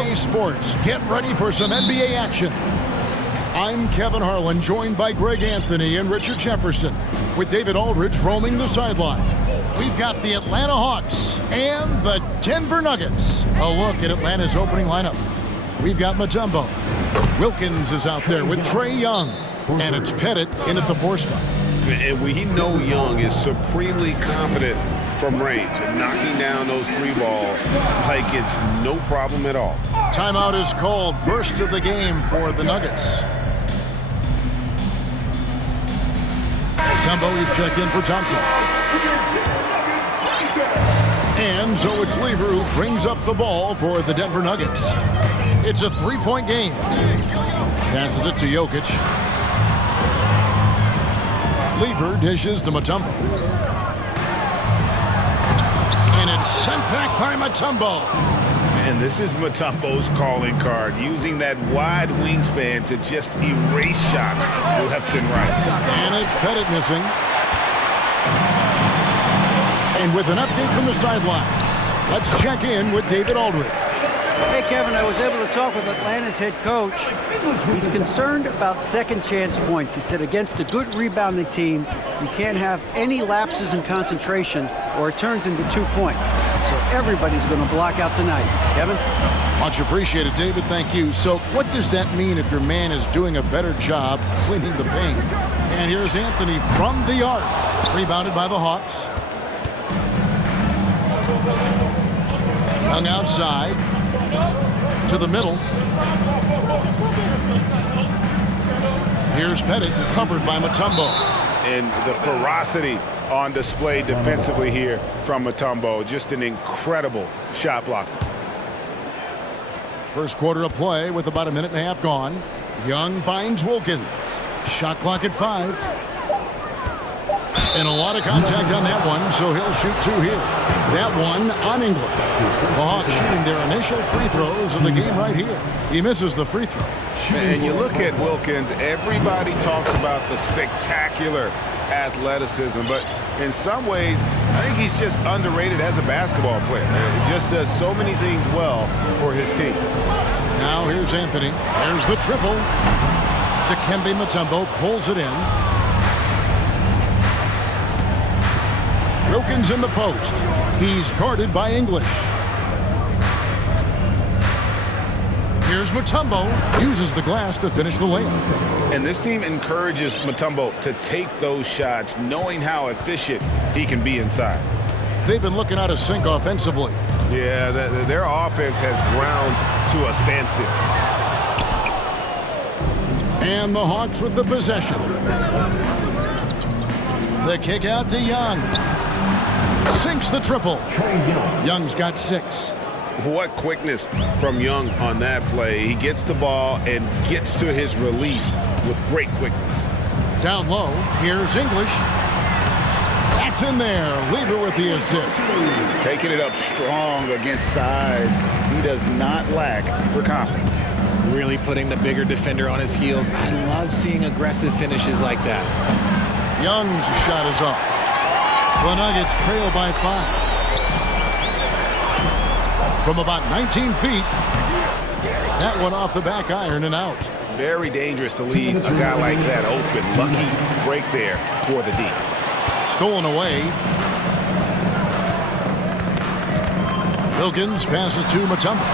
EA Sports. Get ready for some NBA action. I'm Kevin Harlan, joined by Greg Anthony and Richard Jefferson, with David Aldridge roaming the sideline. We've got the Atlanta Hawks and the Denver Nuggets. A look at Atlanta's opening lineup. We've got Mutombo. Wilkins is out there with Trae Young. And it's Pettit in at the 4 spot. And we know Young is supremely confident from range and knocking down those 3 balls like it's no problem at all. Timeout is called, first of the game for the Nuggets. Mutombo is checked in for Thompson. And so it's Lever who brings up the ball for the Denver Nuggets. It's a 3-point game. Passes it to Jokic. Lever dishes to Mutombo. And it's sent back by Mutombo. And this is Mutombo's calling card, using that wide wingspan to just erase shots left and right. And it's Pettit missing. And with an update from the sidelines, let's check in with David Aldridge. Hey, Kevin, I was able to talk with Atlanta's head coach. He's concerned about second chance points. He said against a good rebounding team, you can't have any lapses in concentration or it turns into 2 points. So everybody's going to block out tonight. Kevin? Much appreciated, David. Thank you. So what does that mean if your man is doing a better job cleaning the paint? And here's Anthony from the arc. Rebounded by the Hawks. Young outside. To the middle. Here's Pettit, covered by Mutombo. And the ferocity on display defensively here from Mutombo. Just an incredible shot block. First quarter of play with about a minute and a half gone. Young finds Wilkins. Shot clock at 5. And a lot of contact on that one, so he'll shoot 2 here. That one on English. The Hawks shooting their initial free throws of the game right here. He misses the free throw. And you look at Wilkins, everybody talks about the spectacular athleticism, but in some ways, I think he's just underrated as a basketball player. He just does so many things well for his team. Now here's Anthony. There's the triple. Dikembe Mutombo pulls it in. Wilkins in the post. He's guarded by English. Here's Mutombo. Uses the glass to finish the layup. And this team encourages Mutombo to take those shots, knowing how efficient he can be inside. They've been looking out of sync offensively. Yeah, their offense has ground to a standstill. And the Hawks with the possession. The kick out to Young. Sinks the triple. Young's got 6. What quickness from Young on that play. He gets the ball and gets to his release with great quickness. Down low, here's English. That's in there. Lever with the assist. Taking it up strong against size. He does not lack for confidence. Really putting the bigger defender on his heels. I love seeing aggressive finishes like that. Young's shot is off. The Nuggets trail by 5. From about 19 feet, that one off the back iron and out. Very dangerous to leave a guy like that open. Lucky break there for the D. Stolen away. Wilkins passes to Mutombo.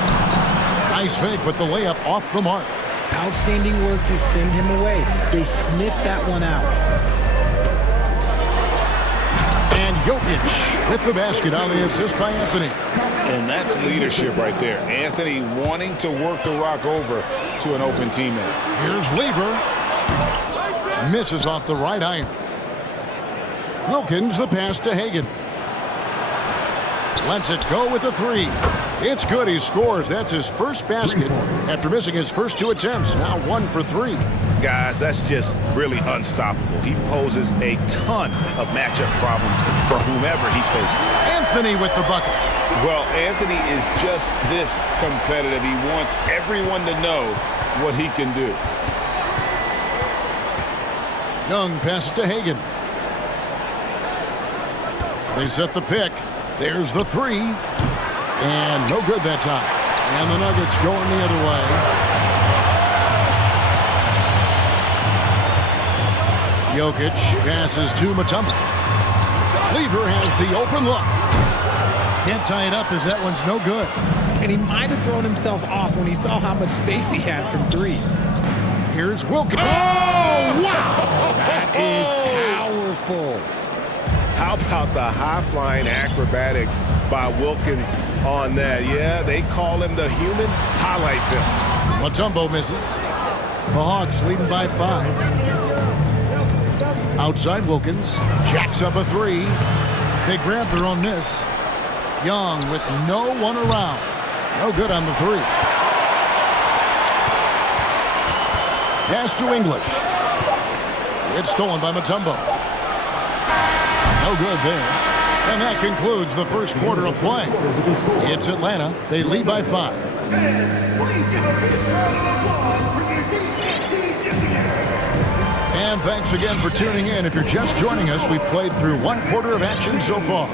Nice fake, but the layup off the mark. Outstanding work to send him away. They sniffed that one out. And Jokic with the basket on the assist by Anthony. And that's leadership right there. Anthony wanting to work the rock over to an open teammate. Here's Lever. Misses off the right iron. Wilkins the pass to Hagan. Lets it go with a 3. It's good. He scores. That's his first basket after missing his first 2 attempts. Now 1 for 3. Guys, that's just really unstoppable. He poses a ton of matchup problems for whomever he's facing. Anthony with the bucket. Well, Anthony is just this competitive. He wants everyone to know what he can do. Young passes to Hagan. They set the pick. There's the 3. And no good that time. And the Nuggets going the other way. Jokic passes to Mutombo. Lever has the open look. Can't tie it up as that one's no good. And he might have thrown himself off when he saw how much space he had from three. Here's Wilkins. Oh, wow! That is powerful. How about the high-flying acrobatics by Wilkins on that? Yeah, they call him the human highlight film. Mutombo misses. The Hawks leading by 5. Outside Wilkins. Jacks up a 3. They grab their own miss. Young with no one around. No good on the 3. Pass to English. It's stolen by Mutombo. No good there. And that concludes the first quarter of play. It's Atlanta. They lead by 5. And thanks again for tuning in. If you're just joining us, we've played through 1 quarter of action so far.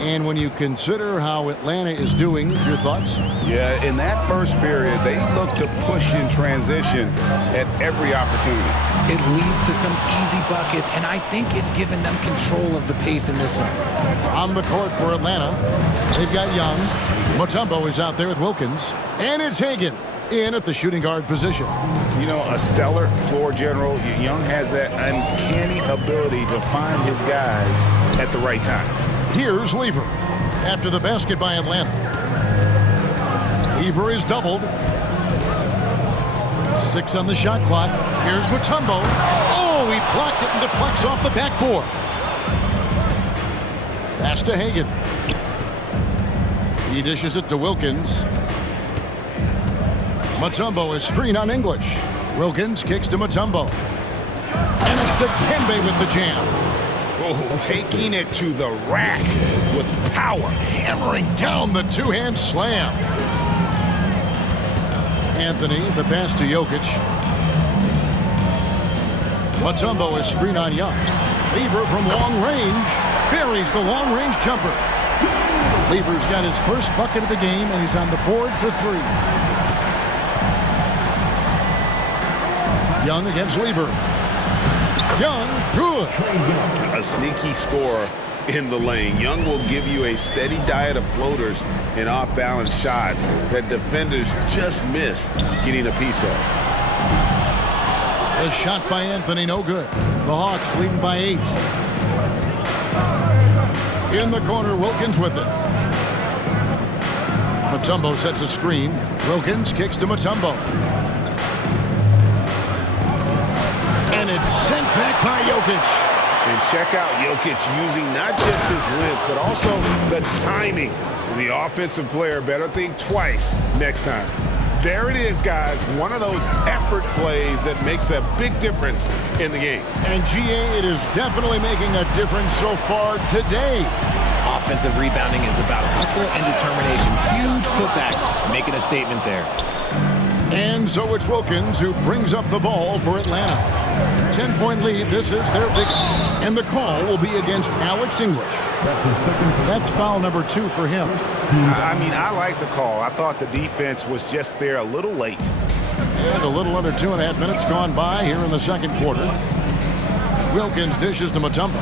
And when you consider how Atlanta is doing, your thoughts? Yeah, in that first period, they look to push in transition at every opportunity. It leads to some easy buckets, and I think it's given them control of the pace in this one. On the court for Atlanta, they've got Young. Mutombo is out there with Wilkins. And it's Hagan in at the shooting guard position. You know, a stellar floor general. Young has that uncanny ability to find his guys at the right time. Here's Lever after the basket by Atlanta. Lever is doubled. 6 on the shot clock. Here's Mutombo. Oh, he blocked it and deflects off the backboard. Pass to Hagan. He dishes it to Wilkins. Mutombo is screen on English. Wilkins kicks to Mutombo. And it's to Kembe with the jam. Oh, taking it to the rack with power. Hammering down the two-hand slam. Anthony, the pass to Jokic. Mutombo is screen on Young. Lever from long range. Buries the long-range jumper. Lever's got his first bucket of the game, and he's on the board for 3. Young against Lever. Young, good. A sneaky score in the lane. Young will give you a steady diet of floaters and off-balance shots that defenders just miss getting a piece of. The shot by Anthony, no good. The Hawks leading by 8. In the corner, Wilkins with it. Mutombo sets a screen. Wilkins kicks to Mutombo. And it's sent back by Jokic. And check out Jokic using not just his length, but also the timing. The offensive player better think twice next time. There it is, guys. One of those effort plays that makes a big difference in the game. And GA, it is definitely making a difference so far today. Offensive rebounding is about hustle and determination. Huge putback, making a statement there. And so it's Wilkins who brings up the ball for Atlanta. 10-point lead. This is their biggest. And the call will be against Alex English. That's foul number 2 for him. I mean, I like the call. I thought the defense was just there a little late. And a little under 2.5 minutes gone by here in the second quarter. Wilkins dishes to Mutombo.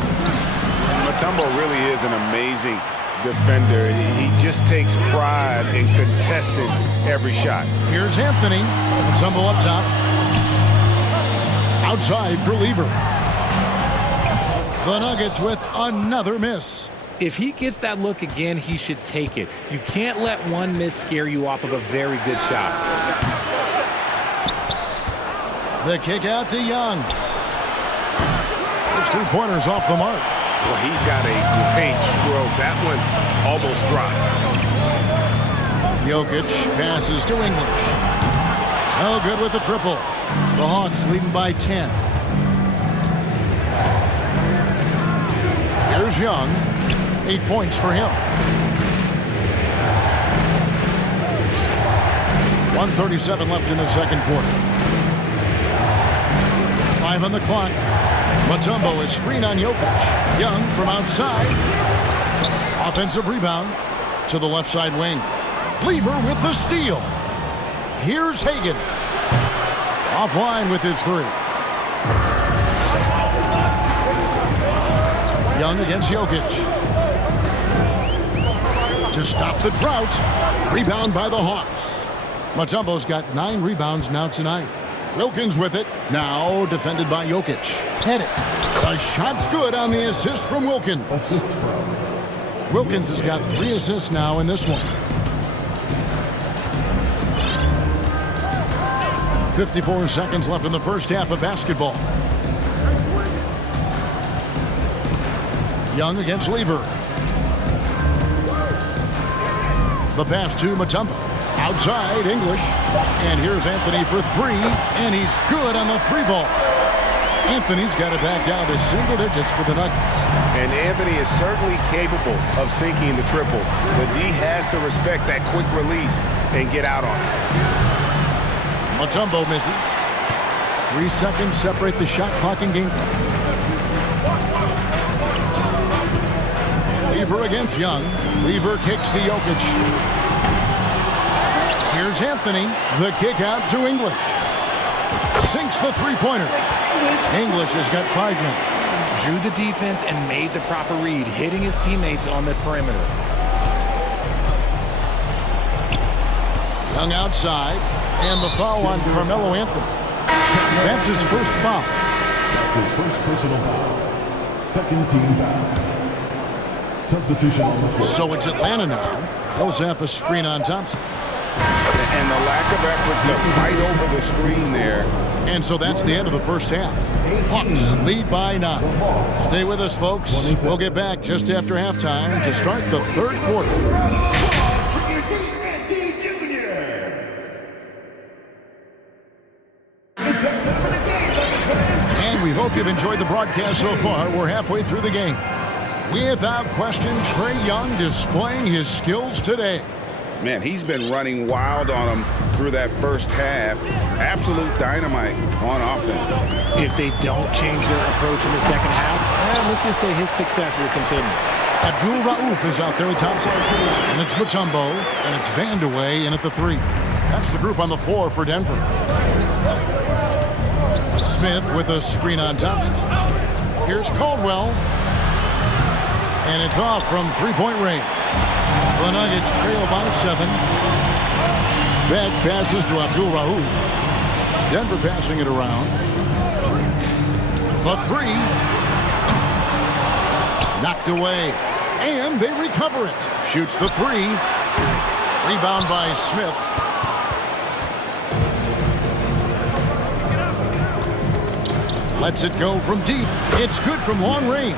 Mutombo really is an amazing defender. He just takes pride in contesting every shot. Here's Anthony. Mutombo up top. Outside for Lever. The Nuggets with another miss. If he gets that look again, he should take it. You can't let one miss scare you off of a very good shot. The kick out to Young. His 3-pointers off the mark. Well, he's got a great stroke. That one almost dropped. Jokic passes to English. No good with the triple. The Hawks leading by 10. Here's Young. 8 points for him. 1:37 left in the second quarter. 5 on the clock. Mutombo is screen on Jokic. Young from outside. Offensive rebound to the left side wing. Lever with the steal. Here's Hagan. Offline with his three. Young against Jokic. To stop the drought. Rebound by the Hawks. Mutombo's got 9 rebounds now tonight. Wilkins with it. Now defended by Jokic. Head it. A shot's good on the assist from Wilkins. Wilkins has got 3 assists now in this one. 54 seconds left in the first half of basketball. Young against Lever. The pass to Mutombo. Outside, English. And here's Anthony for 3, and he's good on the 3-ball. Anthony's got it back down to single digits for the Nuggets. And Anthony is certainly capable of sinking the triple, but D has to respect that quick release and get out on it. Mutombo misses. 3 seconds separate the shot clock and game clock. Lever against Young. Lever kicks to Jokic. Here's Anthony. The kick out to English. Sinks the three-pointer. English has got 5 now. Drew the defense and made the proper read, hitting his teammates on the perimeter. Young outside. And the foul on Carmelo Anthony. That's his first foul. His first personal foul. Second team foul. Substitution on the court. So it's Atlanta now. They'll zap a screen on Thompson. And the lack of effort to fight over the screen there. And so that's the end of the first half. Hawks lead by 9. Stay with us, folks. We'll get back just after halftime to start the third quarter. And we hope you've enjoyed the broadcast so far. We're halfway through the game. Without question, Trae Young displaying his skills today. Man, he's been running wild on him through that first half. Absolute dynamite on offense. If they don't change their approach in the second half, let's just say his success will continue. Abdul Rauf is out there with Thompson. And it's Mutombo, and it's Vandeweghe in at the 3. That's the group on the floor for Denver. Smith with a screen on Thompson. Here's Caldwell. And it's off from three-point range. The Nuggets trail by 7. Back passes to Abdul Rauf. Denver passing it around. The 3. Knocked away. And they recover it. Shoots the 3. Rebound by Smith. Lets it go from deep. It's good from long range.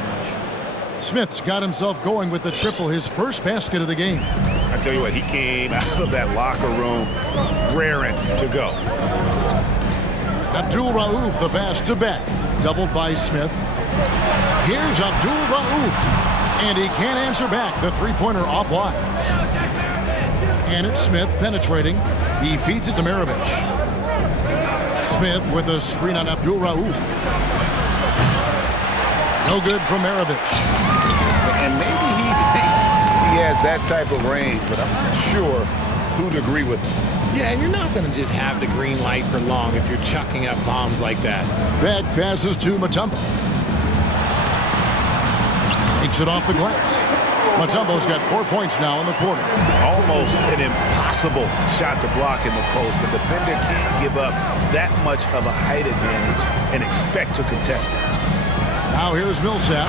Smith's got himself going with the triple, his first basket of the game. I tell you what, he came out of that locker room raring to go. Abdul Rauf, the pass to Beck. Doubled by Smith. Here's Abdul Rauf. And he can't answer back. The three-pointer offline. And it's Smith penetrating. He feeds it to Maravich. Smith with a screen on Abdul Rauf. No good from Maravich. And maybe he thinks he has that type of range, but I'm not sure who'd agree with him. Yeah, and you're not going to just have the green light for long if you're chucking up bombs like that. Back passes to Mutombo. Takes it off the glass. Mutombo's got 4 points now in the quarter. Almost an impossible shot to block in the post. The defender can't give up that much of a height advantage and expect to contest it. Now here's Millsap.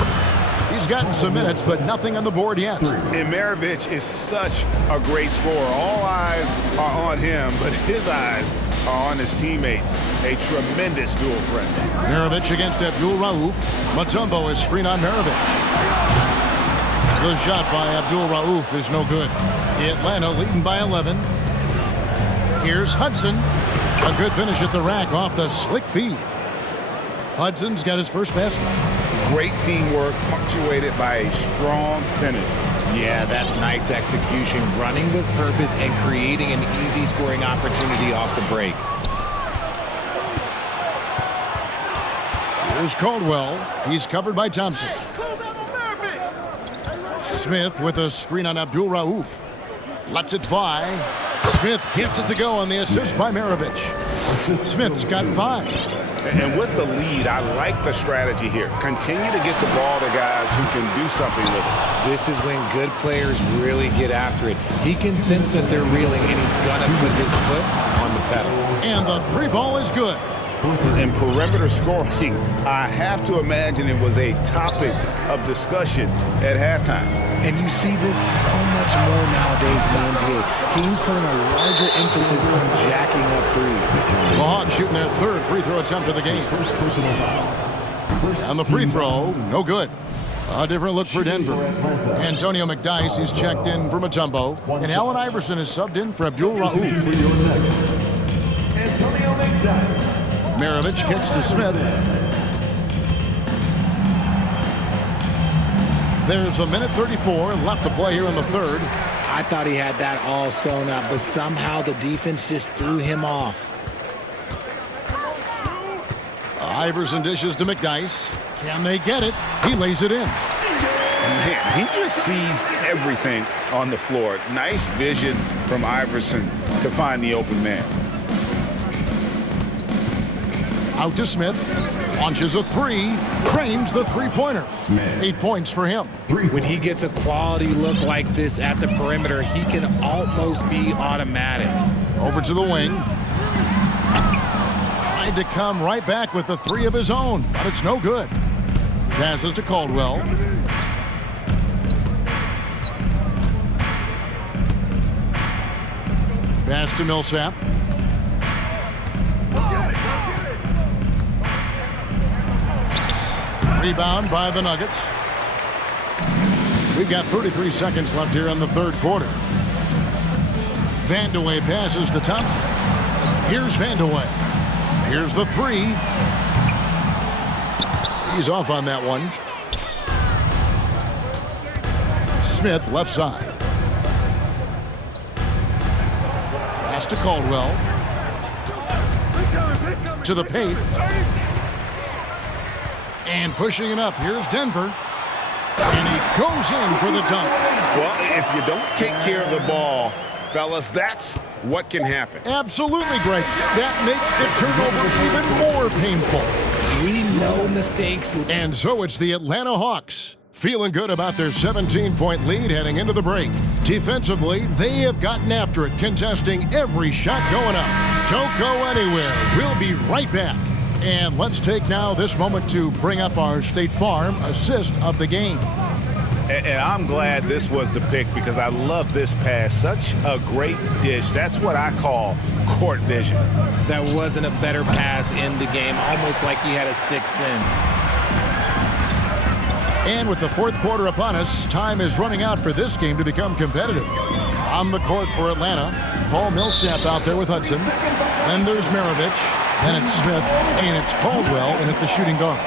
He's gotten some minutes, but nothing on the board yet. And Maravich is such a great scorer. All eyes are on him, but his eyes are on his teammates. A tremendous dual threat. Maravich against Abdul Rauf. Mutombo is screen on Maravich. The shot by Abdul Rauf is no good. Atlanta leading by 11. Here's Hudson. A good finish at the rack off the slick feed. Hudson's got his first basket. Great teamwork punctuated by a strong finish. Yeah, that's nice execution, running with purpose and creating an easy scoring opportunity off the break. Here's Caldwell. He's covered by Thompson. Smith with a screen on Abdul Rauf. Lets it fly. Smith gets it to go on the assist by Maravich. Smith's got 5. And with the lead, I like the strategy here. Continue to get the ball to guys who can do something with it. This is when good players really get after it. He can sense that they're reeling, and he's going to put his foot on the pedal. And the 3 ball is good. In perimeter scoring, I have to imagine it was a topic of discussion at halftime. And you see this so much more nowadays in the NBA. Teams putting a larger emphasis on jacking up threes. The Hawks shooting their 3rd free throw attempt of the game. First personal foul. And the free throw, no good. A different look for Denver. Antonio McDyess, he's checked in for Mutombo. And Allen Iverson is subbed in for Abdul Rauf. For your Nuggets, Antonio McDyess. Maravich kicks to Smith. There's a minute 34 left to play here in the 3rd. I thought he had that all sewn up, but somehow the defense just threw him off. Iverson dishes to McDyess. Can they get it? He lays it in. Man, he just sees everything on the floor. Nice vision from Iverson to find the open man. Out to Smith. Launches a 3. Cranes the 3-pointer. 8 points for him. When he gets a quality look like this at the perimeter, he can almost be automatic. Over to the wing. Tried to come right back with the 3 of his own, but it's no good. Passes to Caldwell. Pass to Millsap. Rebound by the Nuggets. We've got 33 seconds left here in the 3rd quarter. Vandeweghe passes to Thompson. Here's Vandeweghe. Here's the 3. He's off on that one. Smith left side. Pass to Caldwell. To the paint. And pushing it up, here's Denver. And he goes in for the dunk. Well, if you don't take care of the ball, fellas, that's what can happen. Absolutely, Greg. That makes the turnover even more painful. We know mistakes. And so it's the Atlanta Hawks feeling good about their 17-point lead heading into the break. Defensively, they have gotten after it, contesting every shot going up. Don't go anywhere. We'll be right back. And let's take now this moment to bring up our State Farm assist of the game. And I'm glad this was the pick because I love this pass. Such a great dish. That's what I call court vision. That wasn't a better pass in the game, almost like he had a 6th sense. And with the 4th quarter upon us, time is running out for this game to become competitive. On the court for Atlanta, Paul Millsap out there with Hudson. Then there's Maravich. Then it's Smith, and it's Caldwell, and at the shooting guard.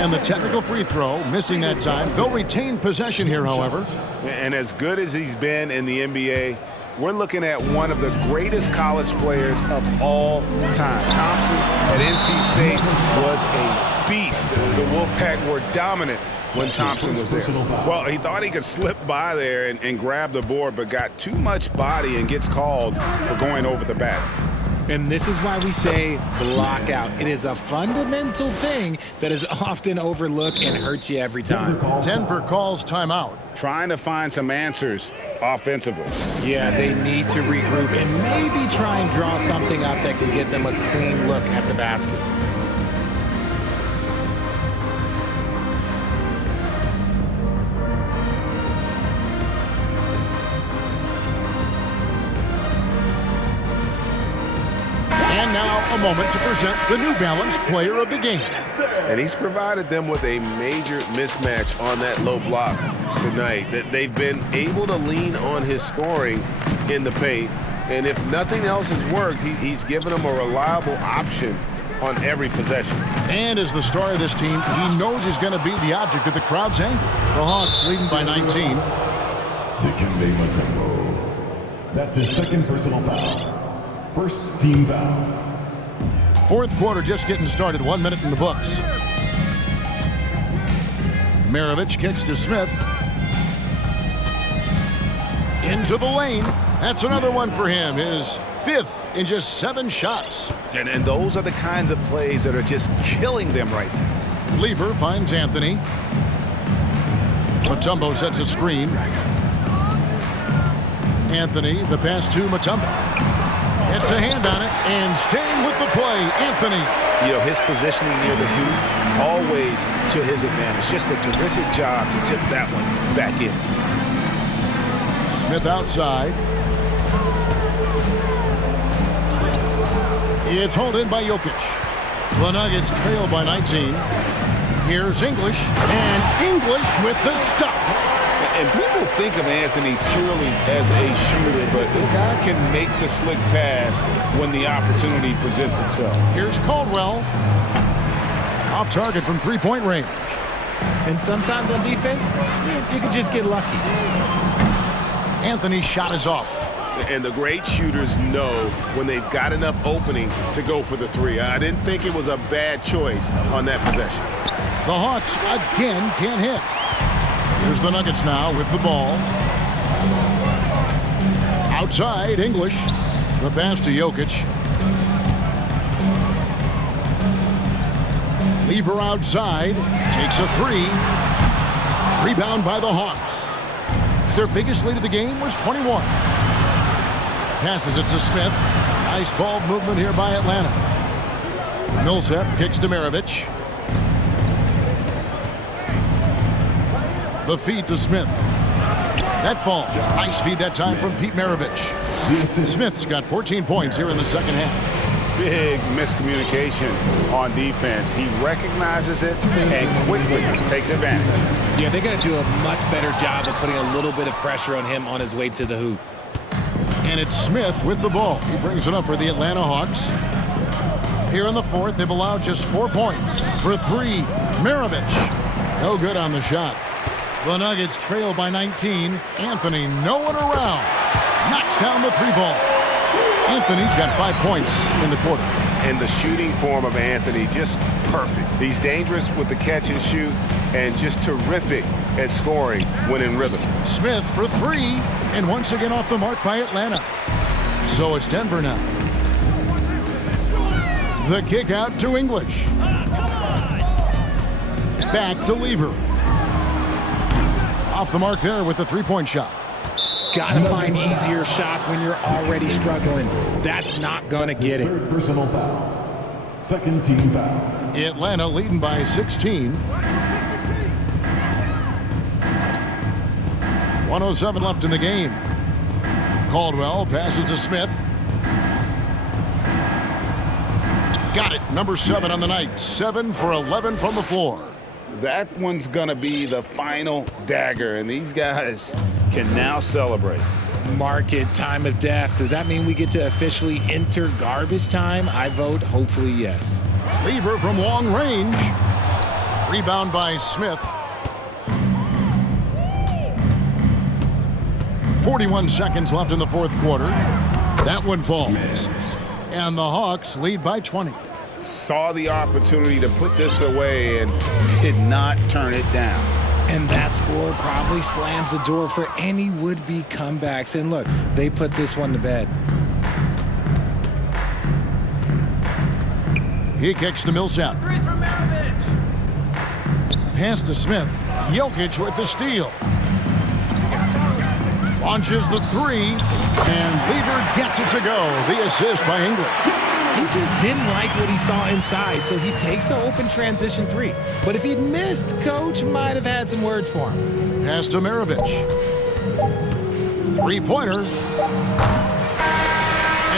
And the technical free throw, missing that time. They'll retain possession here, however. And as good as he's been in the NBA, we're looking at one of the greatest college players of all time. Thompson at NC State was a beast. The Wolfpack were dominant when Thompson was there. Well, he thought he could slip by there and grab the board, but got too much body and gets called for going over the back. And this is why we say block out. It is a fundamental thing that is often overlooked and hurts you every time. Denver calls timeout. Trying to find some answers offensively. Yeah, they need to regroup and maybe try and draw something up that can get them a clean look at the basket. And now a moment to present the New Balance Player of the Game. And he's provided them with a major mismatch on that low block tonight. That they've been able to lean on his scoring in the paint. And if nothing else has worked, he's given them a reliable option on every possession. And as the star of this team, he knows he's going to be the object of the crowd's anger. The Hawks leading by 19. Dikembe Mutombo. That's his 2nd personal foul. First team foul. 4th quarter just getting started. 1 minute in the books. Maravich kicks to Smith. Into the lane. That's another one for him. His 5th in just 7 shots. And those are the kinds of plays that are just killing them right now. Lever finds Anthony. Mutombo sets a screen. Anthony, the pass to Mutombo. Gets a hand on it, and staying with the play, Anthony. You know, his positioning near the hoop, always to his advantage. Just a terrific job to tip that one back in. Smith outside. It's hauled in by Jokic. The Nuggets trail by 19. Here's English, and English with the stop. And people think of Anthony purely as a shooter, but the guy can make the slick pass when the opportunity presents itself. Here's Caldwell. Off target from three-point range. And sometimes on defense, you can just get lucky. Anthony's shot is off. And the great shooters know when they've got enough opening to go for the three. I didn't think it was a bad choice on that possession. The Hawks again can't hit. Here's the Nuggets now with the ball. Outside, English. The pass to Jokic. Lever outside. Takes a 3. Rebound by the Hawks. Their biggest lead of the game was 21. Passes it to Smith. Nice ball movement here by Atlanta. Millsap kicks to Maravich. The feed to Smith. That falls. Nice feed that time from Pete Maravich. Smith's got 14 points here in the second half. Big miscommunication on defense. He recognizes it and quickly takes advantage. Yeah, they're going to do a much better job of putting a little bit of pressure on him on his way to the hoop. And it's Smith with the ball. He brings it up for the Atlanta Hawks. Here in the fourth, they've allowed just 4 points. For 3, Maravich. No good on the shot. The Nuggets trail by 19. Anthony, no one around. Knocks down the 3 ball. Anthony's got 5 points in the quarter. And the shooting form of Anthony, just perfect. He's dangerous with the catch and shoot and just terrific at scoring when in rhythm. Smith for 3, and once again off the mark by Atlanta. So it's Denver now. The kick out to English. Back to Lever. Off the mark there with the 3-point shot. Gotta find easier shots when you're already struggling. That's not gonna get it. Third personal foul. Second team foul. Atlanta leading by 16. 1:07 left in the game. Caldwell passes to Smith. Got it. Number 7 on the night. 7 for 11 from the floor. That one's gonna be the final dagger, and these guys can now celebrate. Market time of death. Does that mean we get to officially enter garbage time? I vote hopefully yes. Lever from long range. Rebound by Smith. 41 seconds left in the fourth quarter. That one falls. And the Hawks lead by 20. Saw the opportunity to put this away and did not turn it down. And that score probably slams the door for any would-be comebacks. And look, they put this one to bed. He kicks to Millsap. Three's from Maravich. Pass to Smith. Jokic with the steal. Launches the 3, and Lever gets it to go. The assist by English. He just didn't like what he saw inside, so he takes the open transition 3. But if he'd missed, Coach might have had some words for him. Pass to Maravich. 3-pointer.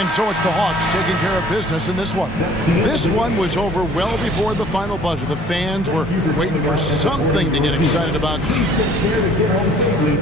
And so it's the Hawks taking care of business in this one. This one was over well before the final buzzer. The fans were waiting for something to get excited about. Please take care to get home safely.